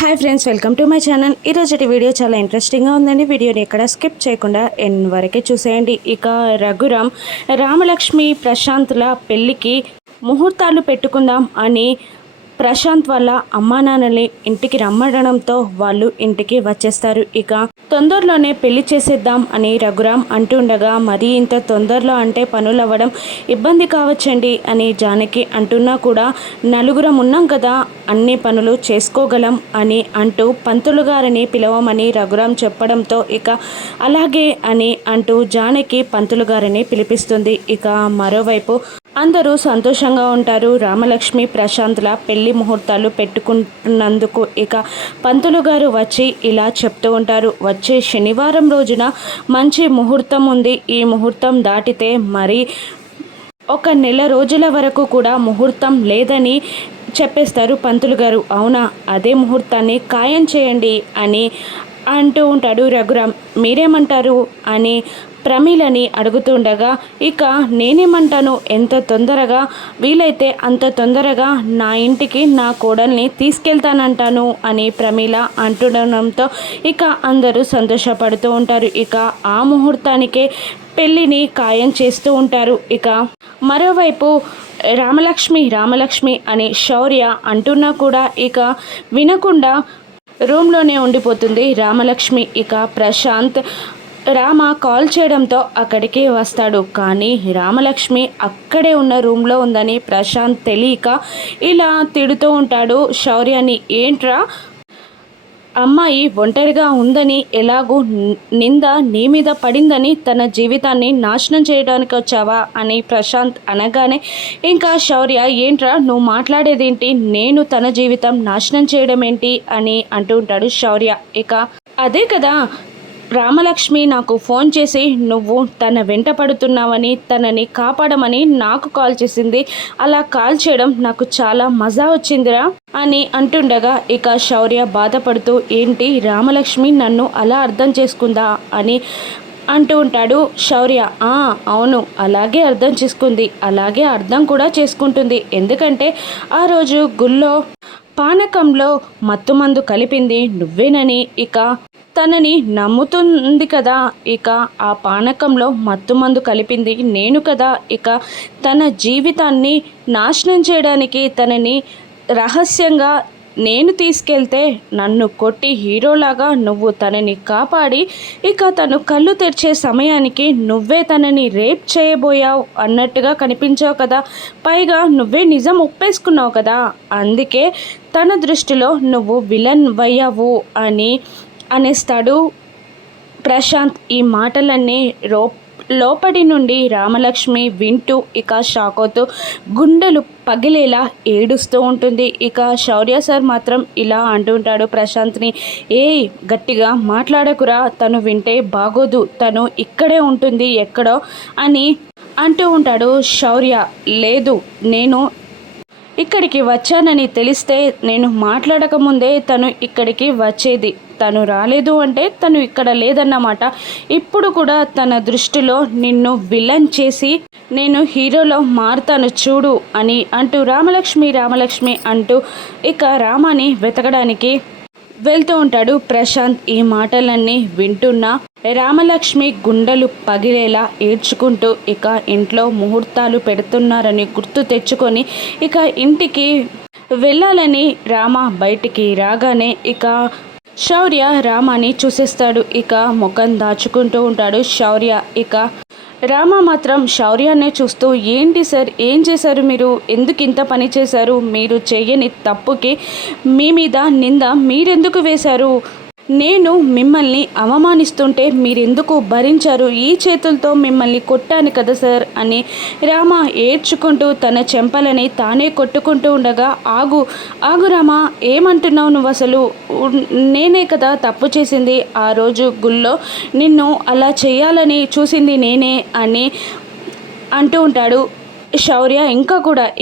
Hi friends, welcome to my channel. ఈరోజు video చాలా ఇంట్రెస్టింగ్గా ఉందండి. వీడియోని ఎక్కడ స్కిప్ చేయకుండా ఎండ్ వరకే చూసేయండి. ఇక రఘురామ్ రామలక్ష్మి ప్రశాంత్ల పెళ్ళికి ముహూర్తాలు పెట్టుకుందాం అని ప్రశాంత్ వాళ్ళ అమ్మా నాన్నని ఇంటికి రమ్మడంతో వాళ్ళు ఇంటికి వచ్చేస్తారు. ఇక తొందరలోనే పెళ్లి చేసేద్దాం అని రఘురామ్ అంటుండగా, మరీ ఇంత తొందరలో అంటే పనులు అవ్వడం ఇబ్బంది కావచ్చండి అని జానకి అంటున్నా కూడా, నలుగురం ఉన్నాం కదా, అన్ని పనులు చేసుకోగలం అని అంటూ పంతులు గారిని పిలవమని రఘురామ్ చెప్పడంతో ఇక అలాగే అని అంటూ జానకి పంతులు గారిని పిలిపిస్తుంది. ఇక మరోవైపు అందరూ సంతోషంగా ఉంటారు. రామలక్ష్మి ప్రశాంత్ల పెళ్లి ముహూర్తాలు పెట్టుకుంటున్నందుకు ఇక పంతులు గారు వచ్చి ఇలా చెప్తూ ఉంటారు. వచ్చే శనివారం రోజున మంచి ముహూర్తం ఉంది. ఈ ముహూర్తం దాటితే మరి ఒక నెల రోజుల వరకు కూడా ముహూర్తం లేదని చెప్పేస్తారు పంతులు గారు. అవునా, అదే ముహూర్తాన్ని ఖాయం చేయండి అని అంటూ ఉంటాడు రఘురామ్. మీరేమంటారు అని ప్రమీలని అడుగుతుండగా, ఇక నేనేమంటాను, ఎంత తొందరగా వీలైతే అంత తొందరగా నా ఇంటికి నా కోడల్ని తీసుకెళ్తానంటాను అని ప్రమీల అంటుండడంతో ఇక అందరూ సంతోషపడుతూ ఉంటారు. ఇక ఆ ముహూర్తానికే పెళ్ళిని ఖాయం చేస్తూ ఉంటారు. ఇక మరోవైపు రామలక్ష్మి అని శౌర్య అంటున్నా కూడా ఇక వినకుండా రూమ్లోనే ఉండిపోతుంది రామలక్ష్మి. ఇక ప్రశాంత్ రామ కాల్ చేయడంతో అక్కడికి వస్తాడు. కానీ రామలక్ష్మి అక్కడే ఉన్న రూమ్లో ఉందని ప్రశాంత్ తెలియక ఇలా తిడుతూ ఉంటాడు శౌర్యని. ఏంట్రా, అమ్మాయి ఒంటరిగా ఉందని, ఎలాగూ నింద నీ మీద పడిందని తన జీవితాన్ని నాశనం చేయడానికి వచ్చావా అని ప్రశాంత్ అనగానే ఇంకా శౌర్య, ఏంట్రా నువ్వు మాట్లాడేదేంటి, నేను తన జీవితం నాశనం చేయడం ఏంటి అని అంటూ ఉంటాడు శౌర్య. ఇక అదే కదా, రామలక్ష్మి నాకు ఫోన్ చేసి నువ్వు తన వెంట పడుతున్నావని, తనని కాపాడమని నాకు కాల్ చేసింది. అలా కాల్ చేయడం నాకు చాలా మజా వచ్చిందిరా అని అంటుండగా ఇక శౌర్య బాధపడుతూ, ఏంటి రామలక్ష్మి నన్ను అలా అర్థం చేసుకుందా అని అంటూ ఉంటాడు శౌర్య. అవును, అలాగే అర్థం చేసుకుంది, అలాగే అర్థం కూడా చేసుకుంటుంది. ఎందుకంటే ఆ రోజు గుళ్ళో పానకంలో మత్తుమందు కలిపింది నువ్వేనని ఇక తనని నమ్ముతుంది కదా. ఇక ఆ పానకంలో మత్తుమందు కలిపింది నేను కదా. ఇక తన జీవితాన్ని నాశనం చేయడానికి తనని రహస్యంగా నేను తీసుకెళ్తే నన్ను కొట్టి హీరోలాగా నువ్వు తనని కాపాడి ఇక తను కళ్ళు తెరిచే సమయానికి నువ్వే తనని రేప్ చేయబోయావు అన్నట్టుగా కనిపించావు కదా. పైగా నువ్వే నిజం ఒప్పేసుకున్నావు కదా. అందుకే తన దృష్టిలో నువ్వు విలన్ అయ్యావు అని అనేస్తాడు ప్రశాంత్. ఈ మాటలన్నీ లోపటి నుండి రామలక్ష్మి వింటూ ఇక షాక్ అవుతూ గుండెలు పగిలేలా ఏడుస్తూ ఉంటుంది. ఇక శౌర్య సార్ మాత్రం ఇలా అంటుంటాడు ప్రశాంత్ని, గట్టిగా మాట్లాడకురా, తను వింటే బాగోదు, తను ఇక్కడే ఉంటుంది ఎక్కడో అని అంటూ ఉంటాడు శౌర్య. లేదు, నేను ఇక్కడికి వచ్చానని తెలిస్తే నేను మాట్లాడకముందే తను ఇక్కడికి వచ్చేది. తను రాలేదు అంటే తను ఇక్కడ లేదన్నమాట. ఇప్పుడు కూడా తన దృష్టిలో నిన్ను విలన్ చేసి నేను హీరోలో మారుతాను చూడు అని అంటూ రామలక్ష్మి అంటూ ఇక రామాని వెతకడానికి వెళ్తూ ఉంటాడు ప్రశాంత్. ఈ మాటలన్నీ వింటున్న రామలక్ష్మి గుండెలు పగిలేలా ఏడ్చుకుంటూ ఇక ఇంట్లో ముహూర్తాలు పెడుతున్నారని గుర్తు తెచ్చుకొని ఇక ఇంటికి వెళ్ళాలని రామ బయటికి రాగానే ఇక శౌర్య రామాని చూసేస్తాడు. ఇక ముఖం దాచుకుంటూ ఉంటాడు శౌర్య. ఇక రామ మాత్రం శౌర్యాన్నే చూస్తూ, ఏంటి సార్, ఏం చేశారు మీరు, ఎందుకు ఇంత పని చేశారు, మీరు చేయని తప్పుకి మీ మీద నింద మీరెందుకు వేశారు, నేను మిమ్మల్ని అవమానిస్తుంటే మీరెందుకు భరించారు, ఈ చేతులతో మిమ్మల్ని కొట్టాను కదా సార్ అని రామ ఏడ్చుకుంటూ తన చెంపలని తానే కొట్టుకుంటూ ఉండగా, ఆగు రామ, ఏమంటున్నావు నువ్వు, అసలు నేనే కదా తప్పు చేసింది, ఆ రోజు గుళ్ళో నిన్ను అలా చేయాలని చూసింది నేనే అని అంటూ ఉంటాడు శౌర్య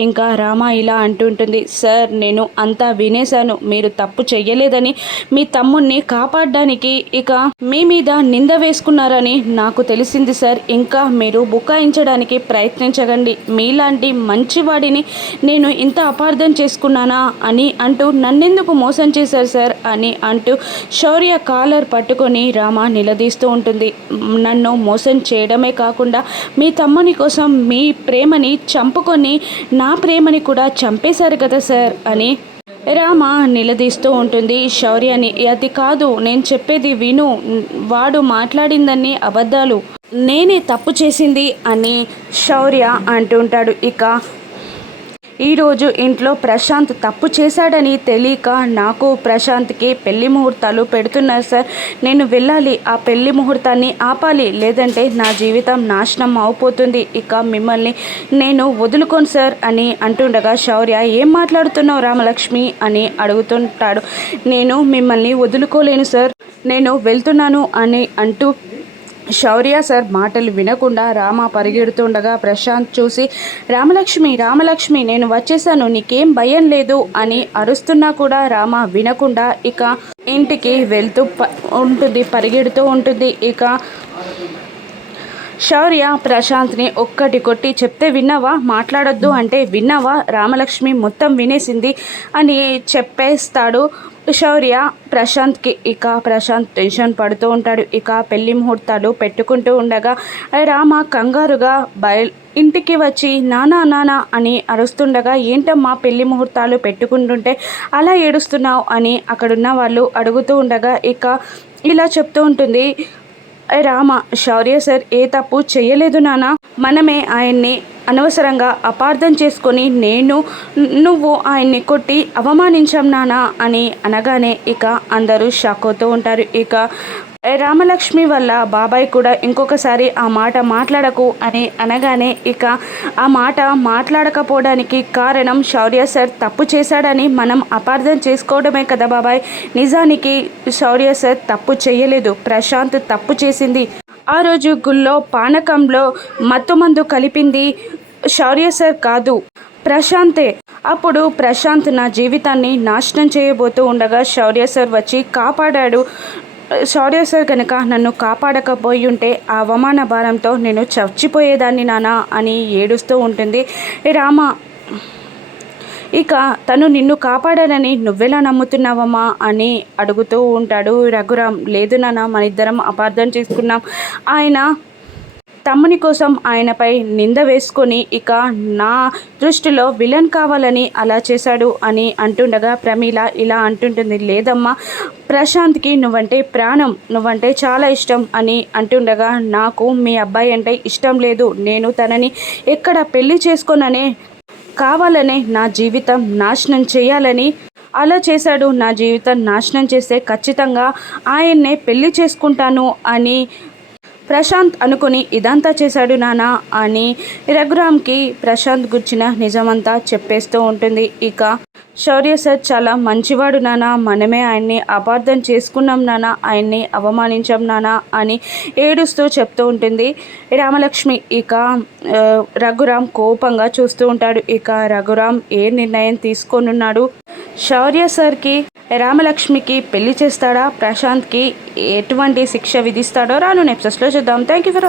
ఇంకా రామ ఇలా అంటుంటుంది, సార్ నేను అంతా వినేశాను, మీరు తప్పు చెయ్యలేదని, మీ తమ్ముణ్ణి కాపాడడానికి ఇక మీ మీద నింద వేసుకున్నారని నాకు తెలిసింది సార్. ఇంకా మీరు బుకాయించడానికి ప్రయత్నించకండి. మీలాంటి మంచివాడిని నేను ఇంత అపార్థం చేసుకున్నానా అని అంటూ నన్నెందుకు మోసం చేశారు సార్ అని అంటూ శౌర్య కాలర్ పట్టుకొని రామ నిలదీస్తూ ఉంటుంది. నన్ను మోసం చేయడమే కాకుండా మీ తమ్ముని కోసం మీ ప్రేమని చంపుకొని నా ప్రేమని కూడా చంపేశారు కదా సార్ అని రామ నిలదీస్తూ ఉంటుంది శౌర్యని. అది కాదు, నేను చెప్పేది విను, వాడు మాట్లాడిందన్నీ అబద్ధాలు, నేనే తప్పు చేసింది అని శౌర్య అంటుంటాడు. ఇక ఈరోజు ఇంట్లో ప్రశాంత్ తప్పు చేశాడని తెలియక నాకు ప్రశాంత్కి పెళ్లి ముహూర్తాలు పెడుతున్నారు సార్. నేను వెళ్ళాలి, ఆ పెళ్లి ముహూర్తాన్ని ఆపాలి, లేదంటే నా జీవితం నాశనం అయిపోతుంది. ఇక మిమ్మల్ని నేను వదులుకోను సార్ అని అంటుండగా శౌర్య, ఏం మాట్లాడుతున్నావు రామలక్ష్మి అని అడుగుతుంటాడు. నేను మిమ్మల్ని వదులుకోలేను సార్, నేను వెళ్తున్నాను అని అంటూ శౌర్య సార్ మాటలు వినకుండా రామ పరిగెడుతుండగా ప్రశాంత్ చూసి, రామలక్ష్మి నేను వచ్చేసాను, నీకేం భయం లేదు అని అరుస్తున్నా కూడా రామ వినకుండా ఇక ఇంటికి వెళ్తూ పరిగెడుతూ ఉంటుంది. ఇక శౌర్య ప్రశాంత్ని ఒక్కటి కొట్టి, చెప్తే విన్నావా, మాట్లాడొద్దు అంటే విన్నావా, రామలక్ష్మి మొత్తం వినేసింది అని చెప్పేస్తాడు శౌర్య ప్రశాంత్కి. ఇక ప్రశాంత్ టెన్షన్ పడుతూ ఉంటాడు. ఇక పెళ్లి ముహూర్తాలు పెట్టుకుంటూ ఉండగా రామ కంగారుగా ఇంటికి వచ్చి నానా అని అరుస్తుండగా, ఏంటమ్మా పెళ్లి ముహూర్తాలు పెట్టుకుంటుంటే అలా ఏడుస్తున్నావు అని అక్కడున్న వాళ్ళు అడుగుతూ ఉండగా ఇక ఇలా చెప్తూ ఉంటుంది రామ, శౌర్య సార్ ఏ తప్పు చేయలేదు నాన్న, మనమే ఆయన్ని అనవసరంగా అపార్థం చేసుకొని నువ్వు ఆయన్ని కొట్టి అవమానించాం నానా అని అనగానే ఇక అందరూ షాక్ అవుతూ ఉంటారు. ఇక రామలక్ష్మి వల్ల బాబాయ్ కూడా ఇంకొకసారి ఆ మాట మాట్లాడకు అని అనగానే ఇక ఆ మాట మాట్లాడకపోవడానికి కారణం శౌర్య సార్ తప్పు చేశాడని మనం అపార్థం చేసుకోవడమే కదా బాబాయ్. నిజానికి శౌర్య సార్ తప్పు చేయలేదు, ప్రశాంత్ తప్పు చేసింది. ఆ రోజు గుళ్ళో పానకంలో మత్తుమందు కలిపింది శౌర్య సార్ కాదు, ప్రశాంతే. అప్పుడు ప్రశాంత్ నా జీవితాన్ని నాశనం చేయబోతూ ఉండగా శౌర్య సార్ వచ్చి కాపాడాడు. శౌర్య సార్ కనుక నన్ను కాపాడకపోయి ఉంటే ఆ అవమాన భారంతో నేను చచ్చిపోయేదాన్ని నాన్న అని ఏడుస్తూ ఉంటుంది రామ. ఇక తను నిన్ను కాపాడానని నువ్వెలా నమ్ముతున్నావమ్మా అని అడుగుతూ ఉంటాడు రఘురాం. లేదు నాన్న, మన ఇద్దరం అపార్థం చేసుకున్నాం, ఆయన తమ్ముని కోసం ఆయనపై నింద వేసుకొని ఇక నా దృష్టిలో విలన్ కావాలని అలా చేశాడు అని అంటుండగా ప్రమీల ఇలా అంటుంటుంది, లేదమ్మా, ప్రశాంత్కి నువ్వంటే ప్రాణం, నువ్వంటే చాలా ఇష్టం అని అంటుండగా, నాకు మీ అబ్బాయి అంటే ఇష్టం లేదు, నేను తనని ఎక్కడ పెళ్లి చేసుకోననే కావాలనే నా జీవితం నాశనం చేయాలని అలా చేశాడు. నా జీవితం నాశనం చేస్తే ఖచ్చితంగా ఆయన్నే పెళ్లి చేసుకుంటాను అని ప్రశాంత్ అనుకుని ఇదంతా చేశాడు నాన్న అని రఘురామ్కి ప్రశాంత్ గుర్చిన నిజమంతా చెప్పేస్తూ ఉంటుంది. ఇక శౌర్య సార్ చాలా మంచివాడు నాన్న, మనమే ఆయన్ని అపార్థం చేసుకున్నాం నాన్న, ఆయన్ని అవమానించాం నాన్న అని ఏడుస్తూ చెప్తూ ఉంటుంది రామలక్ష్మి. ఇక రఘురామ్ కోపంగా చూస్తూ ఉంటాడు. ఇక రఘురామ్ ఏ నిర్ణయం తీసుకొనున్నాడు, శౌర్య సార్కి రామలక్ష్మికి పెళ్లి చేస్తాడా, ప్రశాంత్కి ఎటువంటి శిక్ష విధిస్తాడో రాను ఎపిసోడ్స్లో చూద్దాం. Thank you for